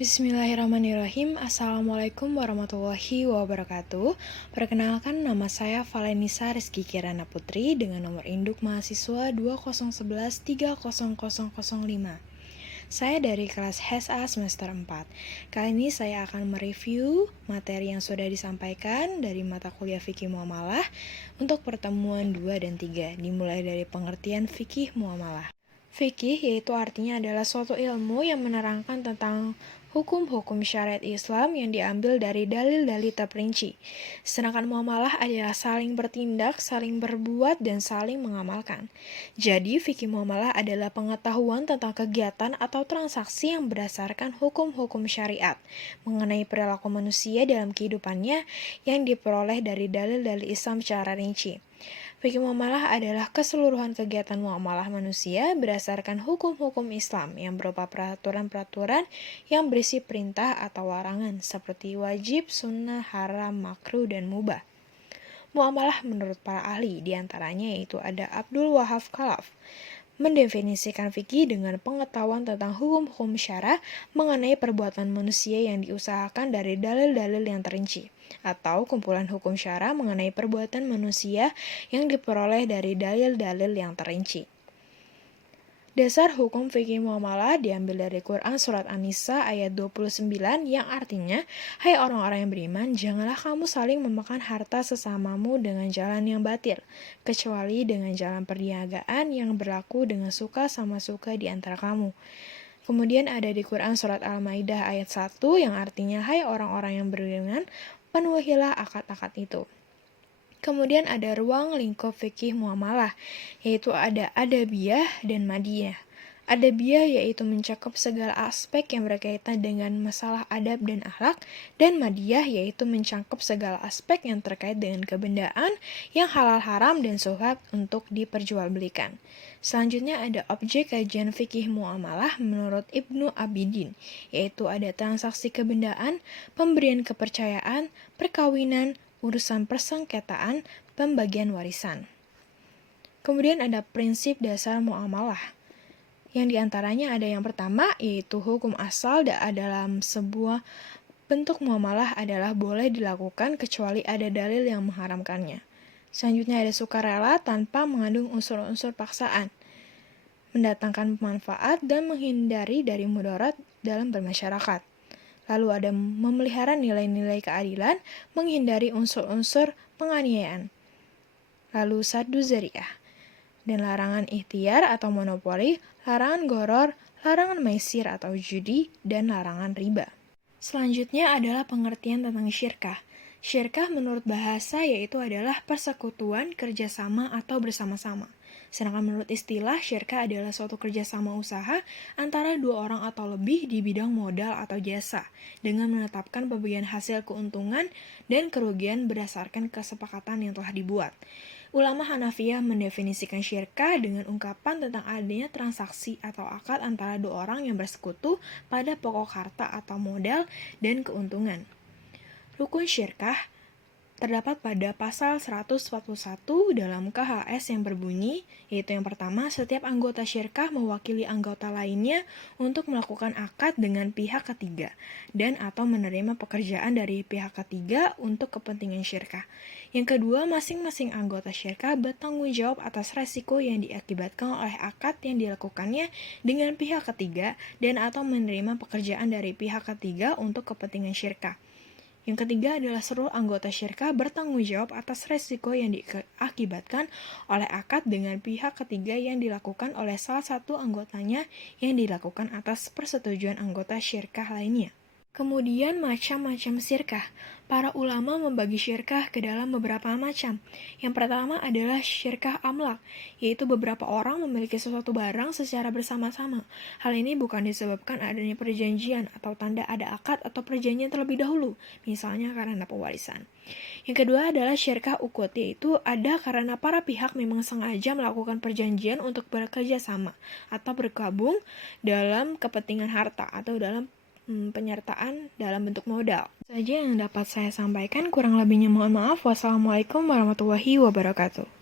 Bismillahirrahmanirrahim. Assalamualaikum warahmatullahi wabarakatuh. Perkenalkan, nama saya Valenisa Rizky Kirana Putri dengan nomor induk mahasiswa 2011-30005. Saya dari kelas HESA semester 4. Kali ini saya akan mereview materi yang sudah disampaikan dari mata kuliah Fikih Muamalah untuk pertemuan 2 dan 3, dimulai dari pengertian Fikih Muamalah. Fikih yaitu artinya adalah suatu ilmu yang menerangkan tentang hukum-hukum syariat Islam yang diambil dari dalil-dalil terperinci. Sedangkan muamalah adalah saling bertindak, saling berbuat, dan saling mengamalkan. Jadi, fikih muamalah adalah pengetahuan tentang kegiatan atau transaksi yang berdasarkan hukum-hukum syariat mengenai perilaku manusia dalam kehidupannya yang diperoleh dari dalil-dalil Islam secara rinci. Fikih muamalah adalah keseluruhan kegiatan muamalah manusia berdasarkan hukum-hukum Islam yang berupa peraturan-peraturan yang berisi perintah atau larangan seperti wajib, sunnah, haram, makruh, dan mubah. Muamalah menurut para ahli diantaranya yaitu ada Abdul Wahab Khalaf mendefinisikan fikih dengan pengetahuan tentang hukum-hukum syara mengenai perbuatan manusia yang diusahakan dari dalil-dalil yang terinci, atau kumpulan hukum syara mengenai perbuatan manusia yang diperoleh dari dalil-dalil yang terinci. Dasar hukum fikih muamalah diambil dari Quran Surat An-Nisa ayat 29 yang artinya, "Hai orang-orang yang beriman, janganlah kamu saling memakan harta sesamamu dengan jalan yang batil, kecuali dengan jalan perniagaan yang berlaku dengan suka sama suka di antara kamu." Kemudian ada di Quran Surat Al-Maidah ayat 1 yang artinya, "Hai orang-orang yang beriman, penuhilah akad-akad itu." Kemudian ada ruang lingkup fikih muamalah, yaitu ada adabiyah dan madiyah. Adabiyah yaitu mencakup segala aspek yang berkaitan dengan masalah adab dan akhlak, dan madiyah yaitu mencakup segala aspek yang terkait dengan kebendaan yang halal haram dan syubhat untuk diperjualbelikan. Selanjutnya ada objek kajian fikih muamalah menurut Ibnu Abidin, yaitu ada transaksi kebendaan, pemberian kepercayaan, perkawinan, urusan persengketaan, pembagian warisan. Kemudian ada prinsip dasar muamalah. Yang diantaranya ada yang pertama, yaitu hukum asal dalam sebuah bentuk muamalah adalah boleh dilakukan kecuali ada dalil yang mengharamkannya. Selanjutnya ada sukarela tanpa mengandung unsur-unsur paksaan, mendatangkan manfaat dan menghindari dari mudarat dalam bermasyarakat. Lalu ada memelihara nilai-nilai keadilan, menghindari unsur-unsur penganiayaan. Lalu saddu zari'ah, dan larangan ikhtiar atau monopoli, larangan goror, larangan maisir atau judi, dan larangan riba. Selanjutnya adalah pengertian tentang syirkah. Syirkah menurut bahasa yaitu adalah persekutuan, kerjasama, atau bersama-sama. Sedangkan menurut istilah, syirkah adalah suatu kerjasama usaha antara dua orang atau lebih di bidang modal atau jasa, dengan menetapkan pembagian hasil keuntungan dan kerugian berdasarkan kesepakatan yang telah dibuat. Ulama Hanafiyah mendefinisikan syirkah dengan ungkapan tentang adanya transaksi atau akad antara dua orang yang bersekutu pada pokok harta atau modal dan keuntungan. Rukun syirkah terdapat pada pasal 141 dalam KHS yang berbunyi, yaitu yang pertama, setiap anggota syirkah mewakili anggota lainnya untuk melakukan akad dengan pihak ketiga dan atau menerima pekerjaan dari pihak ketiga untuk kepentingan syirkah. Yang kedua, masing-masing anggota syirkah bertanggung jawab atas resiko yang diakibatkan oleh akad yang dilakukannya dengan pihak ketiga dan atau menerima pekerjaan dari pihak ketiga untuk kepentingan syirkah. Yang ketiga adalah seluruh anggota syirkah bertanggung jawab atas resiko yang diakibatkan oleh akad dengan pihak ketiga yang dilakukan oleh salah satu anggotanya yang dilakukan atas persetujuan anggota syirkah lainnya. Kemudian macam-macam syirkah. Para ulama membagi syirkah ke dalam beberapa macam. Yang pertama adalah syirkah amlak, yaitu beberapa orang memiliki sesuatu barang secara bersama-sama. Hal ini bukan disebabkan adanya perjanjian atau tanda ada akad atau perjanjian terlebih dahulu, misalnya karena pewarisan. Yang kedua adalah syirkah ukut, yaitu ada karena para pihak memang sengaja melakukan perjanjian untuk bekerja sama atau bergabung dalam kepentingan harta atau dalam penyertaan dalam bentuk modal. Itu saja yang dapat saya sampaikan, kurang lebihnya mohon maaf. Wassalamualaikum warahmatullahi wabarakatuh.